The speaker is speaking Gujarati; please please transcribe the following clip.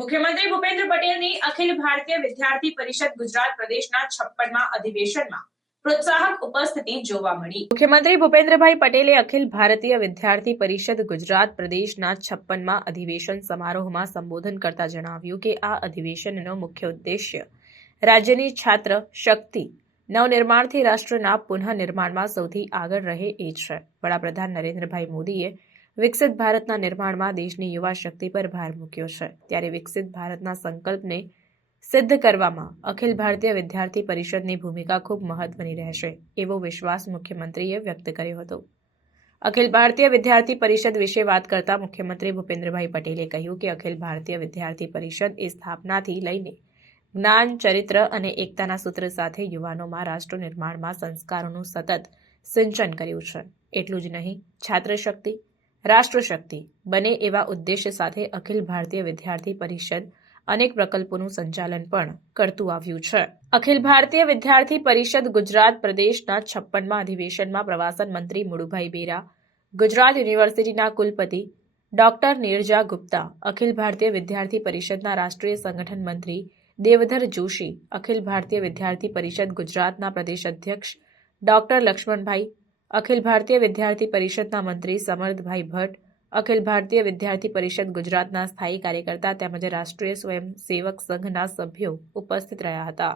ભૂપેન્દ્ર પટેલની અખિલ ભારતીય વિદ્યાર્થી પરિષદ ગુજરાત પ્રદેશના છપ્પનમાં અધિવેશનમાં પ્રોત્સાહક ઉપસ્થિતિ જોવા મળી. મુખ્યમંત્રી ભૂપેન્દ્રભાઈ પટેલે અખિલ ભારતીય વિદ્યાર્થી પરિષદ ગુજરાત પ્રદેશના છપ્પનમાં અધિવેશન સમારોહમાં સંબોધન કરતા જણાવ્યું કે આ અધિવેશનનો મુખ્ય ઉદ્દેશ્ય રાજ્યની છાત્ર શક્તિ નવનિર્માણથી રાષ્ટ્રના પુનઃનિર્માણમાં સૌથી આગળ રહે એ છે. વડાપ્રધાન નરેન્દ્રભાઈ મોદીએ વિકસિત ભારતના નિર્માણમાં દેશની યુવા શક્તિ પર ભાર મૂક્યો છે. ત્યારે વિકસિત ભારતના સંકલ્પને સિદ્ધ કરવામાં અખિલ ભારતીય વિદ્યાર્થી પરિષદની ભૂમિકા ખૂબ મહત્વની રહેશે, એવો વિશ્વાસ મુખ્યમંત્રીએ વ્યક્ત કર્યો હતો. અખિલ ભારતીય વિદ્યાર્થી પરિષદ વિશે વાત કરતા મુખ્યમંત્રી ભૂપેન્દ્રભાઈ પટેલે કહ્યું કે અખિલ ભારતીય વિદ્યાર્થી પરિષદ એ સ્થાપનાથી લઈને જ્ઞાન, ચરિત્ર અને એકતાના સૂત્ર સાથે યુવાનોમાં રાષ્ટ્ર નિર્માણમાં સંસ્કારોનું સતત સિંચન કર્યું છે. એટલું જ નહીં છાત્ર શક્તિ રાષ્ટ્રશક્તિ બને એવા ઉદ્દેશ્ય સાથે અખિલ ભારતીય વિદ્યાર્થી પરિષદ અનેક પ્રકલ્પોનું સંચાલન પણ કરતું આવ્યું છે. અખિલ ભારતીય વિદ્યાર્થી પરિષદ ગુજરાત પ્રદેશના છપ્પનમાં અધિવેશનમાં પ્રવાસન મંત્રી મુળુભાઈ બેરા, ગુજરાત યુનિવર્સિટીના કુલપતિ ડોક્ટર નીરજા ગુપ્તા, અખિલ ભારતીય વિદ્યાર્થી પરિષદના રાષ્ટ્રીય સંગઠન મંત્રી દેવધર જોશી, અખિલ ભારતીય વિદ્યાર્થી પરિષદ ગુજરાતના પ્રદેશ અધ્યક્ષ ડોક્ટર લક્ષ્મણભાઈ અખિલ ભારતીય વિદ્યાર્થી પરિષદના મંત્રી સમર્થભાઈ ભટ્ટ, અખિલ ભારતીય વિદ્યાર્થી પરિષદ ગુજરાતના સ્થાયી કાર્યકર્તા તેમજ રાષ્ટ્રીય સ્વયંસેવક સંઘના સભ્યો ઉપસ્થિત રહ્યા હતા.